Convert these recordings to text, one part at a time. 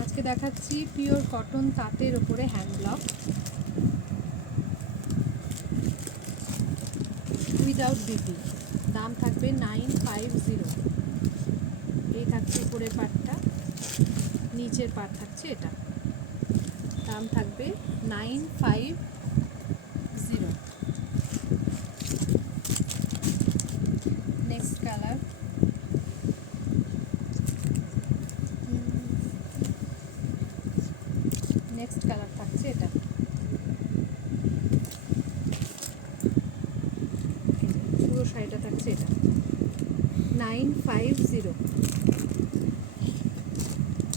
আজকে দেখাচ্ছি pure cotton তাঁতের ওপরে হ্যান্ড ব্লক উইদাউট বিপি। দাম থাকবে 950। এই থাকছে উপরের পাটটা, নিচের পাট থাকছে এটা। দাম থাকবে 950। নেক্সট কালার, নেক্সট কালার থাকছে এটা। পুরো শাড়িটা থাকছে এটা 950।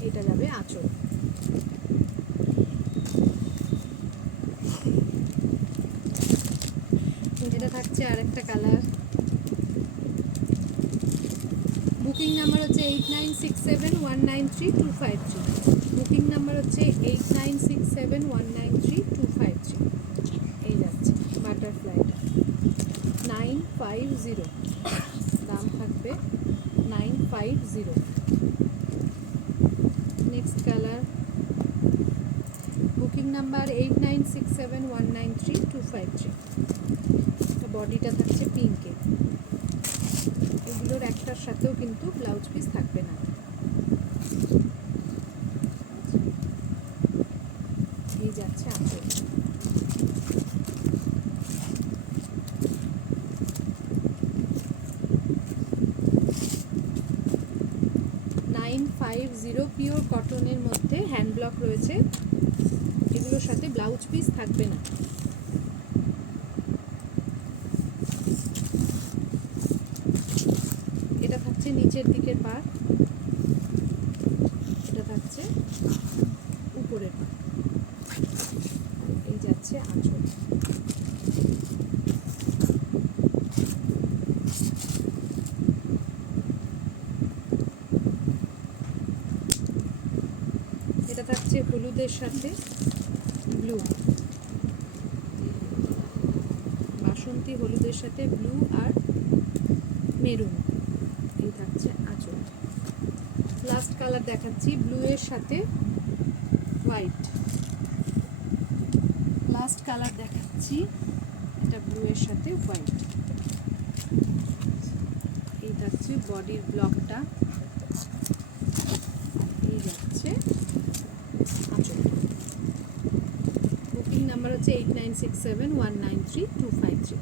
এটা যাবে আঁচল। এটা থাকছে আর একটা কালার। বুকিং নাম্বার হচ্ছে 8967193253। বুকিং নাম্বার হচ্ছে 8967193253। এই যাচ্ছে বাটারফ্লাইটা 950। দাম থাকবে 950। Next colour, booking number 8967193253। বডিটা থাকছে পিঙ্কে। এগুলোর একটার সাথেও কিন্তু ব্লাউজ পিস থাকবে না। এই যাচ্ছে আঁচল। পিওর কটনের মধ্যে হ্যান্ড ব্লক রয়েছে, এগুলোর সাথে ব্লাউজ পিস থাকবে না। এটা থাকছে নিচের দিকের পার্ট, এটা থাকছে উপরের পার্ট। এই যাচ্ছে আঁচল। এটা থাকছে হলুদের সাথে ব্লু, বাসন্তী হলুদের সাথে ব্লু আর মেরুন। এই থাকছে আঁচল। লাস্ট কালার দেখাচ্ছি ব্লু এর সাথে হোয়াইট। লাস্ট কালার দেখাচ্ছি, এটা ব্লু এর সাথে হোয়াইট। এই থাকছে বডির ব্লকটা, এই যাচ্ছে আঁচল। বুকিং নাম্বার হচ্ছে 8967193253।